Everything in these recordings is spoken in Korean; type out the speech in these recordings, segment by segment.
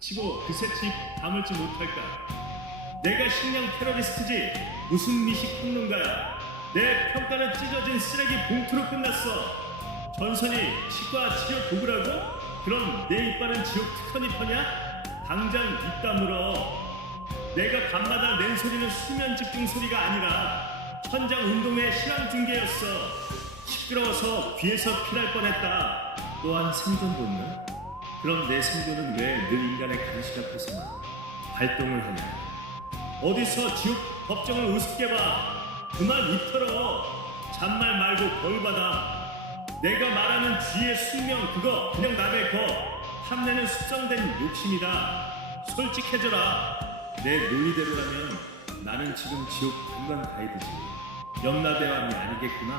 치고 그새 집 다물지 못할까 내가 식량 테러리스트지 무슨 미식 평론가야 내 평가는 찢어진 쓰레기 봉투로 끝났어 전선이 치과 치료 도구라고? 그럼 내 이빨은 지옥 특허니퍼냐? 당장 입 다물어 내가 밤마다 낸 소리는 수면 집중 소리가 아니라 천장 운동회 실황 중계였어 시끄러워서 귀에서 피날 뻔했다 또한 생존 본능? 그럼 내 생존은 왜늘 인간의 간식 앞에서만 발동을 하냐? 어디서 지옥 법정을 우습게 봐. 그만 입 털어. 잔말 말고 벌 받아. 내가 말하는 쥐의 숙명 그거 그냥 남의 거. 탐내는 숙성된 욕심이다. 솔직해져라. 내 논리대로라면 나는 지금 지옥 중간 가이드지. 염라대왕이 아니겠구나.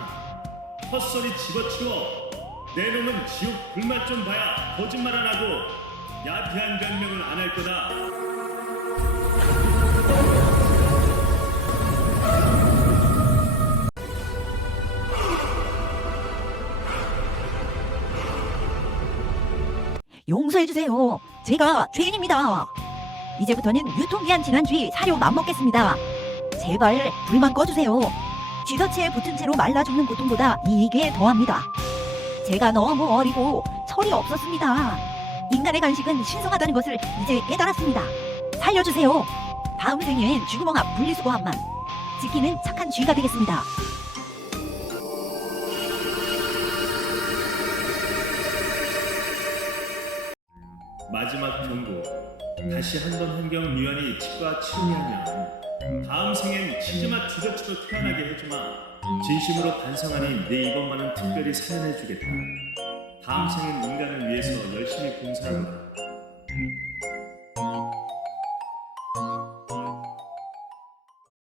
헛소리 집어치워 내 놈은 지옥 불맛 좀 봐야 거짓말 안 하고 야비한 변명을 안 할 거다 용서해주세요. 제가 죄인입니다. 이제부터는 유통기한 지난 쥐 사료 맘먹겠습니다. 제발 불만 꺼주세요. 쥐덫에 붙은 채로 말라 죽는 고통보다 이게 더합니다. 제가 너무 어리고 철이 없었습니다. 인간의 간식은 신성하다는 것을 이제 깨달았습니다. 살려주세요. 다음 생엔 쥐구멍 앞 분리수거함만 지키는 착한 쥐가 되겠습니다. 마지막 경고 다시 한번 환경 유연히 치과 치료하면 다음 생엔 치즈맛 주저치로 태어나게 해주마. 진심으로 반성하니 내 이번만은 특별히 사연해주겠다. 다음 생엔 인간을 위해서 열심히 봉사하노라